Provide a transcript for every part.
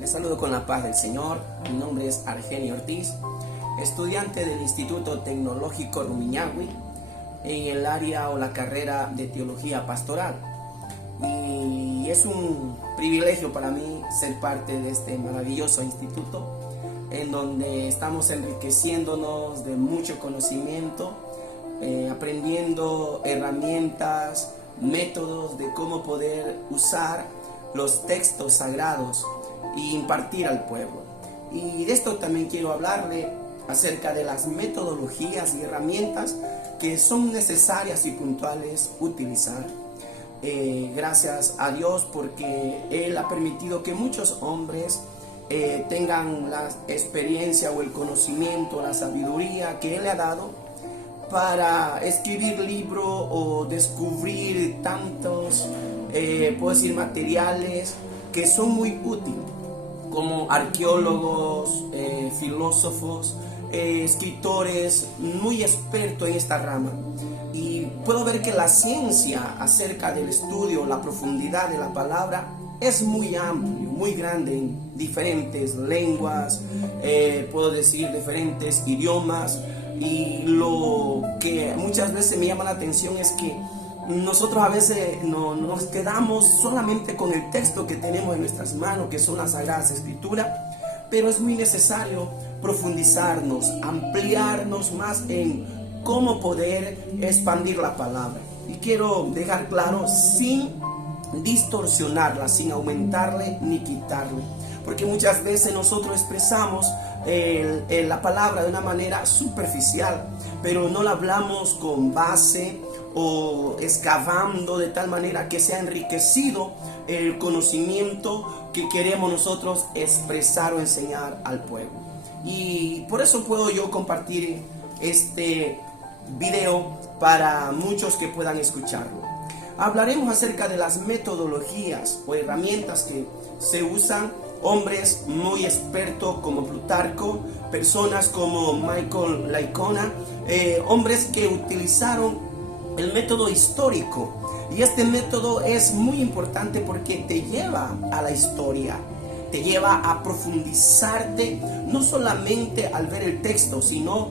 Les saludo con la paz del Señor. Mi nombre es Argenio Ortiz, estudiante del Instituto Tecnológico Rumiñahui en el área o la carrera de Teología Pastoral. Y es un privilegio para mí ser parte de este maravilloso instituto en donde estamos enriqueciéndonos de mucho conocimiento, aprendiendo herramientas, métodos de cómo poder usar los textos sagrados y impartir al pueblo. Y de esto también quiero hablarle acerca de las metodologías y herramientas que son necesarias y puntuales utilizar. Gracias a Dios porque Él ha permitido que muchos hombres tengan la experiencia o el conocimiento, la sabiduría que Él le ha dado para escribir libros o descubrir tantos, puedo decir, materiales que son muy útiles, como arqueólogos, filósofos, escritores muy expertos en esta rama. Y puedo ver que la ciencia acerca del estudio, la profundidad de la palabra es muy amplio, muy grande en diferentes lenguas, puedo decir diferentes idiomas. Y lo que muchas veces me llama la atención es que nosotros a veces nos quedamos solamente con el texto que tenemos en nuestras manos, que son las Sagradas Escrituras, pero es muy necesario profundizarnos, ampliarnos más en cómo poder expandir la palabra. Y quiero dejar claro, sin distorsionarla, sin aumentarle ni quitarle, porque muchas veces nosotros expresamos la palabra de una manera superficial, pero no la hablamos con base o excavando de tal manera que sea enriquecido el conocimiento que queremos nosotros expresar o enseñar al pueblo. Y por eso puedo yo compartir este video para muchos que puedan escucharlo. Hablaremos acerca de las metodologías o herramientas que se usan hombres muy expertos como Plutarco, personas como Michael Licona, hombres que utilizaron el método histórico. Y este método es muy importante porque te lleva a la historia, te lleva a profundizarte no solamente al ver el texto, sino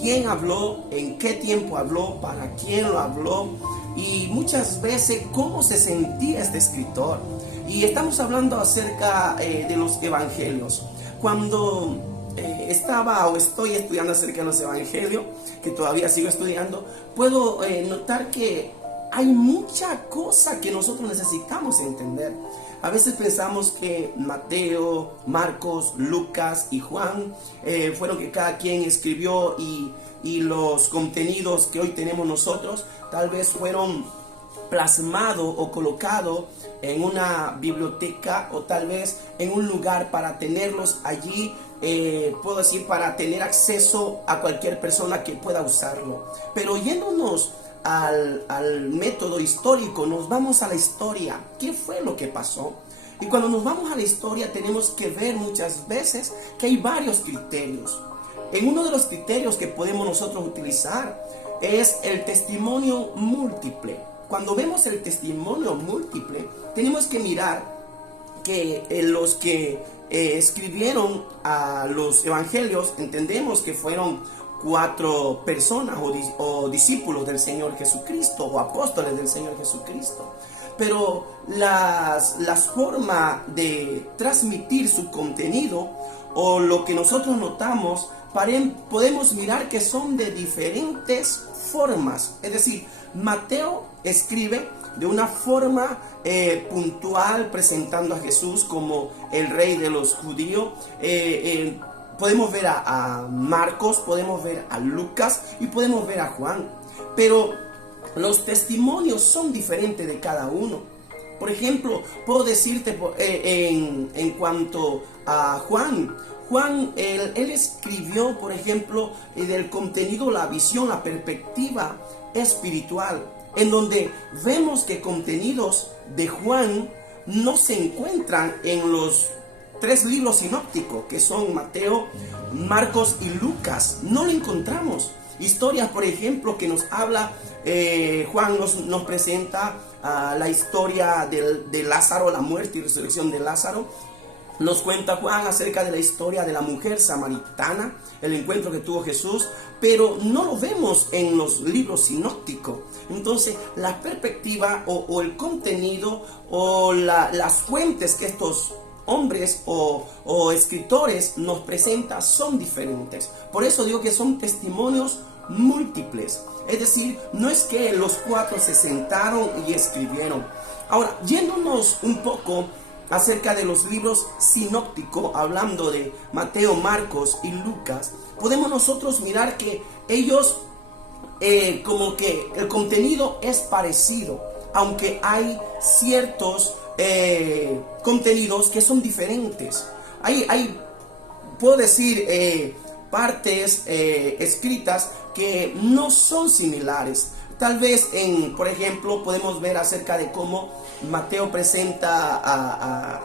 quién habló, en qué tiempo habló, para quién lo habló y muchas veces cómo se sentía este escritor. Y estamos hablando acerca de los evangelios. Cuando estaba o estoy estudiando acerca de los evangelios, que todavía sigo estudiando, puedo notar que hay mucha cosa que nosotros necesitamos entender. A veces pensamos que Mateo, Marcos, Lucas y Juan fueron que cada quien escribió y los contenidos que hoy tenemos nosotros tal vez fueron plasmado o colocado en una biblioteca o tal vez en un lugar para tenerlos allí, puedo decir, para tener acceso a cualquier persona que pueda usarlo. Pero yéndonos al método histórico, nos vamos a la historia. ¿Qué fue lo que pasó? Y cuando nos vamos a la historia tenemos que ver muchas veces que hay varios criterios. En uno de los criterios que podemos nosotros utilizar es el testimonio múltiple. Cuando vemos el testimonio múltiple, tenemos que mirar que los que escribieron a los evangelios, entendemos que fueron 4 personas o discípulos del Señor Jesucristo o apóstoles del Señor Jesucristo. Pero las formas de transmitir su contenido o lo que nosotros notamos, podemos mirar que son de diferentes formas. Es decir, Mateo escribe de una forma puntual, presentando a Jesús como el rey de los judíos. Podemos ver a Marcos, podemos ver a Lucas y podemos ver a Juan. Pero los testimonios son diferentes de cada uno. Por ejemplo, puedo decirte en cuanto a Juan. Él escribió, por ejemplo, del contenido, la visión, la perspectiva espiritual, en donde vemos que contenidos de Juan no se encuentran en los 3 libros sinópticos, que son Mateo, Marcos y Lucas. No lo encontramos. Historias, por ejemplo, que nos habla, Juan nos presenta la historia de Lázaro, la muerte y resurrección de Lázaro. Nos cuenta Juan acerca de la historia de la mujer samaritana, el encuentro que tuvo Jesús, pero no lo vemos en los libros sinópticos. Entonces, la perspectiva o el contenido o las fuentes que estos hombres o escritores nos presentan son diferentes. Por eso digo que son testimonios múltiples. Es decir, no es que los cuatro se sentaron y escribieron. Ahora, yéndonos un poco acerca de los libros sinópticos, hablando de Mateo, Marcos y Lucas, podemos nosotros mirar que ellos como que el contenido es parecido, aunque hay ciertos contenidos que son diferentes. Puedo decir, partes escritas que no son similares. Tal vez por ejemplo, podemos ver acerca de cómo Mateo presenta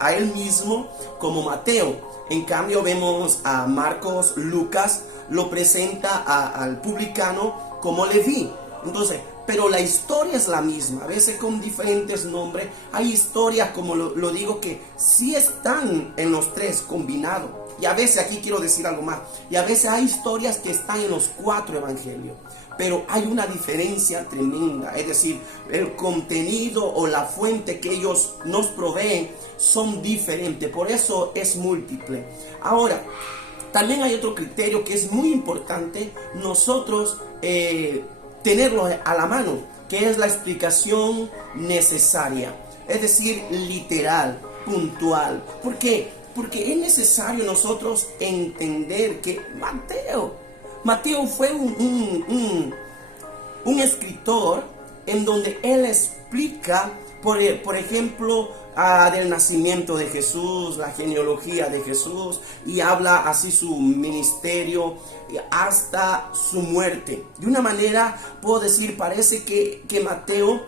a él mismo como Mateo. En cambio, vemos a Marcos, Lucas, lo presenta al publicano como Leví. Entonces, pero la historia es la misma, a veces con diferentes nombres. Hay historias, como lo digo, que sí están en los tres combinados. Y a veces, aquí quiero decir algo más, y a veces hay historias que están en los cuatro evangelios. Pero hay una diferencia tremenda, es decir, el contenido o la fuente que ellos nos proveen son diferentes, por eso es múltiple. Ahora, también hay otro criterio que es muy importante nosotros tenerlo a la mano, que es la explicación necesaria, es decir, literal, puntual. ¿Por qué? Porque es necesario nosotros entender que Mateo fue un escritor en donde él explica, por ejemplo, del nacimiento de Jesús, la genealogía de Jesús, y habla así su ministerio hasta su muerte. De una manera, puedo decir, parece que Mateo,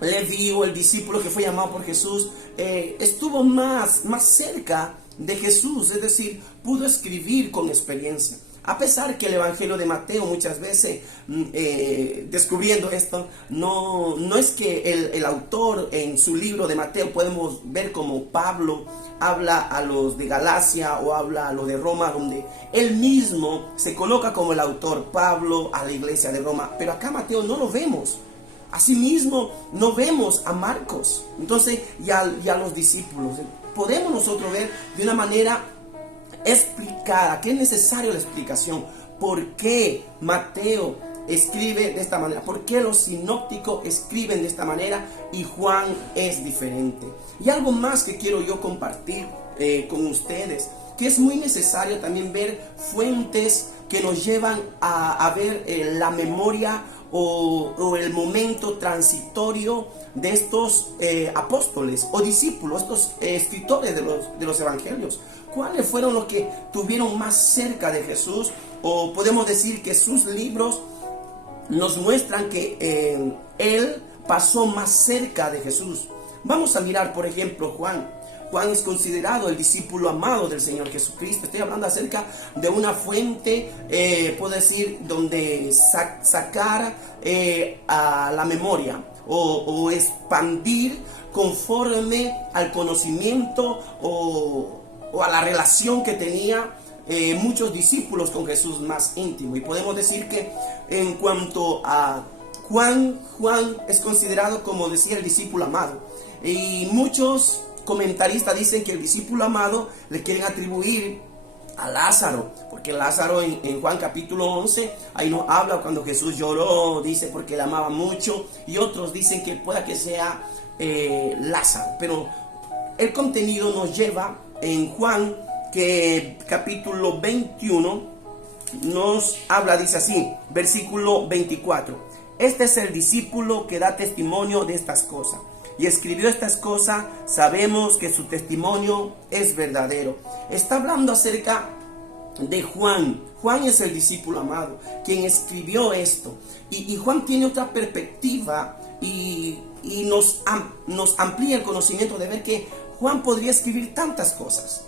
Leví, o el discípulo que fue llamado por Jesús, estuvo más cerca de Jesús, es decir, pudo escribir con experiencia. A pesar que el Evangelio de Mateo muchas veces, descubriendo esto, no es que el autor en su libro de Mateo podemos ver como Pablo habla a los de Galacia o habla a los de Roma, donde él mismo se coloca como el autor, Pablo a la iglesia de Roma. Pero acá Mateo no lo vemos. Asimismo, no vemos a Marcos, entonces, y a los discípulos. Podemos nosotros ver de una manera explicada, que es necesaria la explicación. ¿Por qué Mateo escribe de esta manera? ¿Por qué los sinópticos escriben de esta manera y Juan es diferente? Y algo más que quiero yo compartir con ustedes, que es muy necesario también ver fuentes que nos llevan a ver la memoria o el momento transitorio de estos apóstoles o discípulos, estos escritores de los evangelios. ¿Cuáles fueron los que tuvieron más cerca de Jesús? O podemos decir que sus libros nos muestran que él pasó más cerca de Jesús. Vamos a mirar, por ejemplo, Juan. Juan es considerado el discípulo amado del Señor Jesucristo. Estoy hablando acerca de una fuente, puedo decir, donde sacar a la memoria o expandir conforme al conocimiento o a la relación que tenía muchos discípulos con Jesús más íntimo. Y podemos decir que en cuanto a Juan es considerado, como decía, el discípulo amado. Y muchos comentaristas dicen que el discípulo amado le quieren atribuir a Lázaro, porque Lázaro en Juan capítulo 11, ahí nos habla cuando Jesús lloró, dice porque le amaba mucho, y otros dicen que pueda que sea Lázaro, pero el contenido nos lleva en Juan, que capítulo 21 nos habla, dice así, versículo 24, este es el discípulo que da testimonio de estas cosas, y escribió estas cosas, sabemos que su testimonio es verdadero. Está hablando acerca de Juan. Juan es el discípulo amado, quien escribió esto. Y Juan tiene otra perspectiva y nos amplía el conocimiento de ver que Juan podría escribir tantas cosas.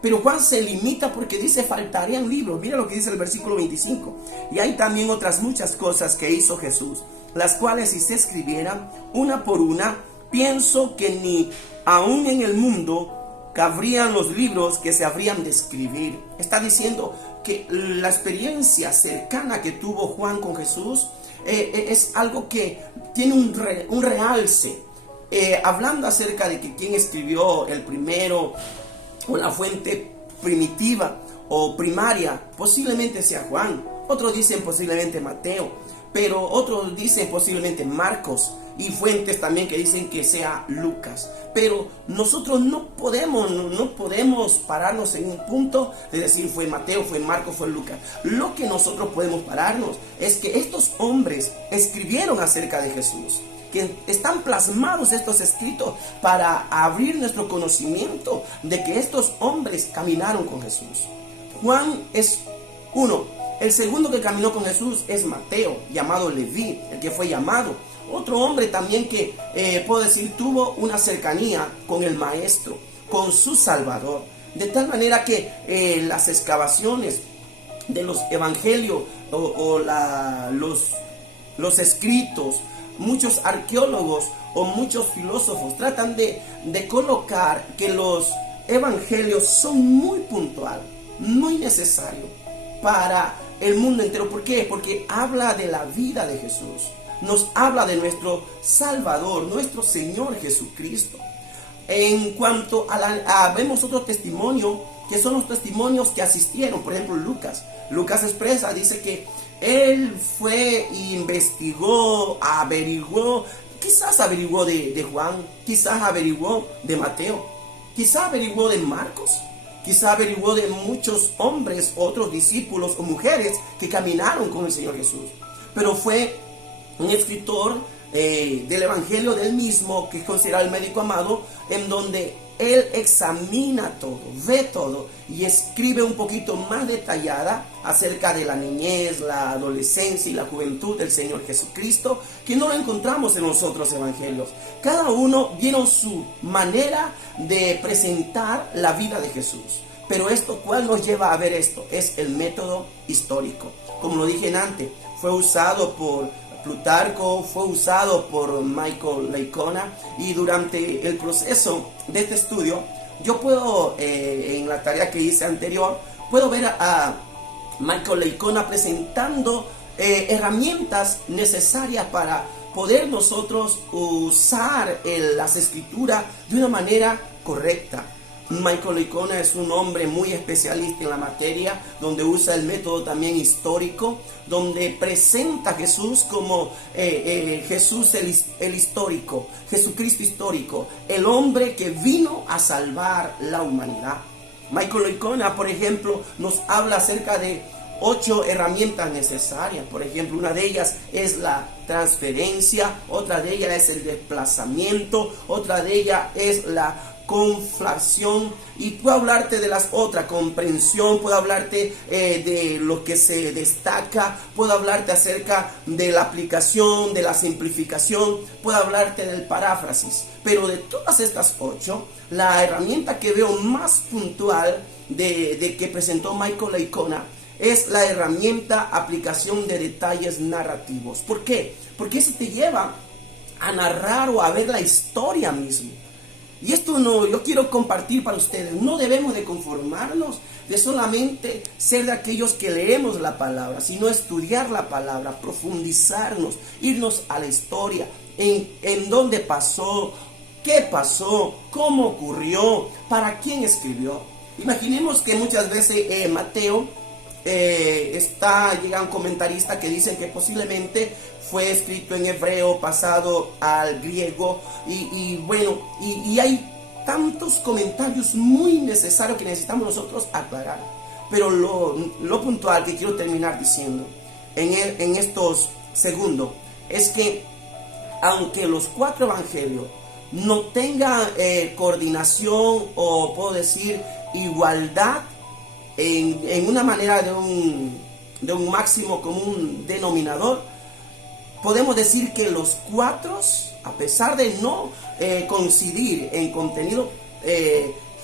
Pero Juan se limita porque dice, faltarían libros. Mira lo que dice el versículo 25. Y hay también otras muchas cosas que hizo Jesús, las cuales si se escribieran una por una, pienso que ni aún en el mundo cabrían los libros que se habrían de escribir. Está diciendo que la experiencia cercana que tuvo Juan con Jesús es algo que tiene un realce. Hablando acerca de que quién escribió el primero o la fuente primitiva o primaria, posiblemente sea Juan. Otros dicen posiblemente Mateo, pero otros dicen posiblemente Marcos, y fuentes también que dicen que sea Lucas. Pero nosotros no podemos pararnos en un punto de decir fue Mateo, fue Marcos, fue Lucas. Lo que nosotros podemos pararnos es que estos hombres escribieron acerca de Jesús, que están plasmados estos escritos para abrir nuestro conocimiento de que estos hombres caminaron con Jesús. Juan es uno. El segundo que caminó con Jesús es Mateo, llamado Leví, el que fue llamado. Otro hombre también que, puedo decir, tuvo una cercanía con el Maestro, con su Salvador. De tal manera que las excavaciones de los evangelios los escritos, muchos arqueólogos o muchos filósofos tratan de colocar que los evangelios son muy puntuales, muy necesarios para el mundo entero. ¿Por qué? Porque habla de la vida de Jesús. Nos habla de nuestro Salvador, nuestro Señor Jesucristo. En cuanto vemos otro testimonio, que son los testimonios que asistieron. Por ejemplo, Lucas expresa, dice que él fue, investigó, averiguó, quizás averiguó de Juan, quizás averiguó de Mateo, quizás averiguó de Marcos, quizás averiguó de muchos hombres, otros discípulos o mujeres que caminaron con el Señor Jesús. Pero fue un escritor del Evangelio del mismo, que es considerado el médico amado, en donde él examina todo, ve todo y escribe un poquito más detallada acerca de la niñez, la adolescencia y la juventud del Señor Jesucristo, que no lo encontramos en los otros evangelios. Cada uno vieron su manera de presentar la vida de Jesús. Pero esto, ¿cuál nos lleva a ver esto? Es el método histórico. Como lo dije antes, fue usado por Plutarco, fue usado por Michael Licona, y durante el proceso de este estudio yo puedo, en la tarea que hice anterior, puedo ver a Michael Licona presentando herramientas necesarias para poder nosotros usar las escrituras de una manera correcta. Michael Licona es un hombre muy especialista en la materia, donde usa el método también histórico, donde presenta a Jesús como Jesús el histórico, Jesucristo histórico, el hombre que vino a salvar la humanidad. Michael Licona, por ejemplo, nos habla acerca de 8 herramientas necesarias. Por ejemplo, una de ellas es la transferencia, otra de ellas es el desplazamiento, otra de ellas es la conflación, y puedo hablarte de las otras, comprensión, puedo hablarte de lo que se destaca, puedo hablarte acerca de la aplicación, de la simplificación, puedo hablarte del paráfrasis. Pero de todas estas 8, la herramienta que veo más puntual de que presentó Michael Licona es la herramienta aplicación de detalles narrativos. ¿Por qué? Porque eso te lleva a narrar o a ver la historia misma. Y esto yo quiero compartir para ustedes. No debemos de conformarnos de solamente ser de aquellos que leemos la palabra, sino estudiar la palabra, profundizarnos, irnos a la historia, en dónde pasó, qué pasó, cómo ocurrió, para quién escribió. Imaginemos que muchas veces Mateo llega un comentarista que dice que posiblemente fue escrito en hebreo, pasado al griego, y hay tantos comentarios muy necesarios que necesitamos nosotros aclarar. Pero lo puntual que quiero terminar diciendo en estos segundos es que aunque los 4 evangelios no tengan coordinación, o puedo decir igualdad en una manera de un máximo común denominador, podemos decir que los 4, a pesar de no coincidir en contenido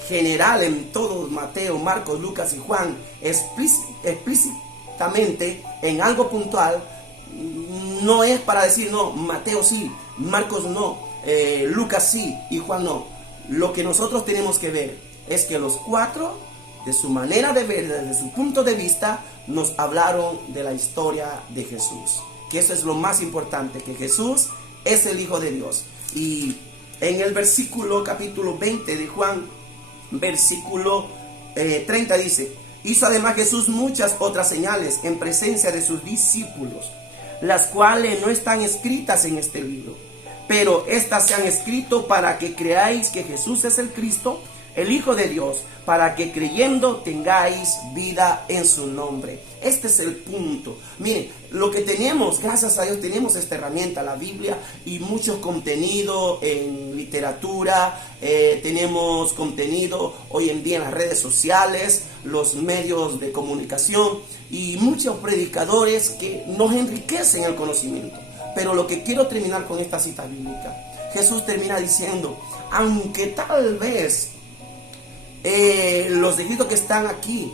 general en todos, Mateo, Marcos, Lucas y Juan, explícitamente en algo puntual, no es para decir no, Mateo sí, Marcos no, Lucas sí y Juan no. Lo que nosotros tenemos que ver es que los cuatro, de su manera de ver, desde su punto de vista, nos hablaron de la historia de Jesús. Que eso es lo más importante, que Jesús es el Hijo de Dios. Y en el versículo capítulo 20 de Juan, versículo 30 dice: hizo además Jesús muchas otras señales en presencia de sus discípulos, las cuales no están escritas en este libro, pero estas se han escrito para que creáis que Jesús es el Cristo, el Hijo de Dios, para que creyendo tengáis vida en su nombre. Este es el punto. Miren, lo que tenemos, gracias a Dios, tenemos esta herramienta, la Biblia, y mucho contenido en literatura, tenemos contenido hoy en día en las redes sociales, los medios de comunicación, y muchos predicadores que nos enriquecen el conocimiento. Pero lo que quiero terminar con esta cita bíblica, Jesús termina diciendo, aunque tal vez los escritos que están aquí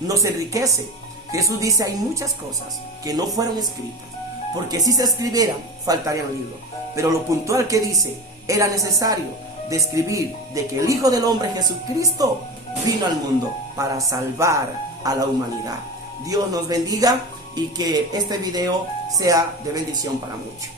nos enriquece, Jesús dice, hay muchas cosas que no fueron escritas, porque si se escribieran, faltarían libros. Pero lo puntual que dice, era necesario describir de que el Hijo del Hombre, Jesucristo, vino al mundo para salvar a la humanidad. Dios nos bendiga y que este video sea de bendición para muchos.